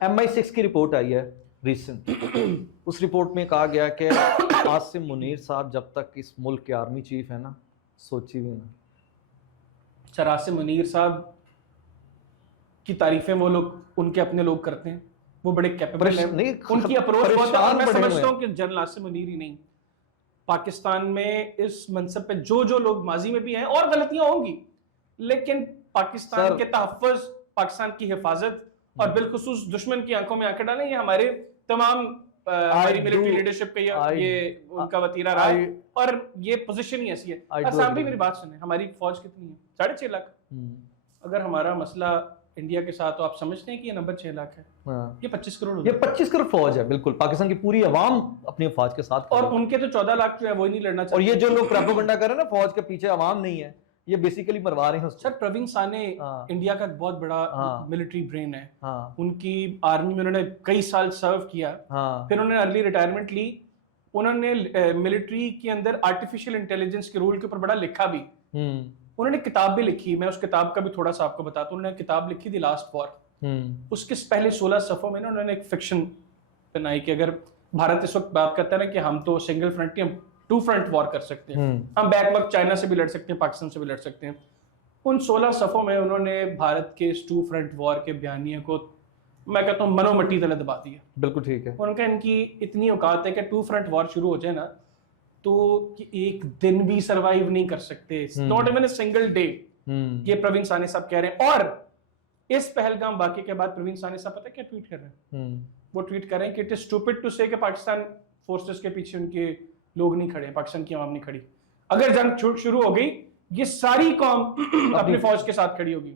MI6 की report आई है recent. उस रिपोर्ट में कहा गया कि आसिम मुनीर साहब जब तक इस मुल्क के आर्मी चीफ है ना, सोची भी ना। सर आसिम मुनीर साहब की तारीफें वो लोग, उनके अपने लोग करते हैं, वो बड़े कैपेबल हैं, उनकी अप्रोच बहुत है। मैं समझता हूं कि जनरल आसिम मुनीर ही नहीं, पाकिस्तान में इस मनसब पे जो जो लोग माजी में भी हैं, और गलतियां होंगी, लेकिन पाकिस्तान के तहफ़्फ़ुज़, पाकिस्तान की हिफाजत और बिलखुसूस दुश्मन की आंखों में आंखें डालें, ये हमारे तमाम हमारी मिलिट्री लीडरशिप का ये उनका वतीरा रहा है, और ये पोजीशन ही ऐसी है। आप भी मेरी बात सुने, हमारी फौज कितनी है? 6.5 लाख। अगर हमारा मसला इंडिया के साथ, तो आप समझते हैं कि ये नंबर 6 लाख है। ये 25 करोड़, ये 25 करोड़ फौज है। बिल्कुल, पाकिस्तान की पूरी अवाम अपनी फौज के साथ, और उनके तो 14 लाख जो है वो ही नहीं लड़ना चाहते। और ये जो लोग प्रोपेगेंडा कर रहे हैं ना, फौज के पीछे अवाम नहीं है, ये बेसिकली मरवा रहे हैं उसको। सर प्रवीण साने इंडिया का बहुत बड़ा मिलिट्री ब्रेन है। उनकी आर्मी में उन्होंने कई साल सर्व किया, फिर उन्होंने अर्ली रिटायरमेंट ली। उन्होंने मिलिट्री के अंदर आर्टिफिशियल इंटेलिजेंस के रूल के ऊपर बड़ा लिखा भी। उन्होंने किताब भी लिखी, मैं उस किताब का भी थोड़ा सा आपको बताता हूँ। उन्होंने किताब लिखी थी लास्ट वॉर। उसके पहले 16 सफ़ों में ना उन्होंने एक फिक्शन बनाई कि अगर भारत इस वक्त बात करता है ना कि हम तो सिंगल फ्रंट, हम 2 फ्रंट वॉर कर सकते हैं, हम बैक वक्त चाइना से भी लड़ सकते हैं, पाकिस्तान से भी लड़ सकते हैं। उन 16 सफ़ों में उन्होंने भारत के इस 2 फ्रंट वॉर के बयानिए को, मैं कहता हूँ, मनो मट्टी तले दबा दिया। बिल्कुल ठीक है। उनका, इनकी इतनी औकात है कि 2 फ्रंट वॉर शुरू हो जाए ना, तो कि एक दिन भी सरवाइव नहीं कर सकते, not even a single day. ये प्रवीण साने साहब कह रहे हैं। और इस पहलगाम वाक़े के बाद प्रवीण साने साहब पता क्या ट्वीट कर रहे हैं? वो ट्वीट कर रहे हैं कि इट इज स्टूपिड टू से कि पाकिस्तान फोर्सेस के पीछे उनके लोग नहीं खड़े, पाकिस्तान की आवाम नहीं खड़ी। अगर जंग शुरू हो गई, ये सारी कौम अपनी फौज के साथ खड़ी होगी।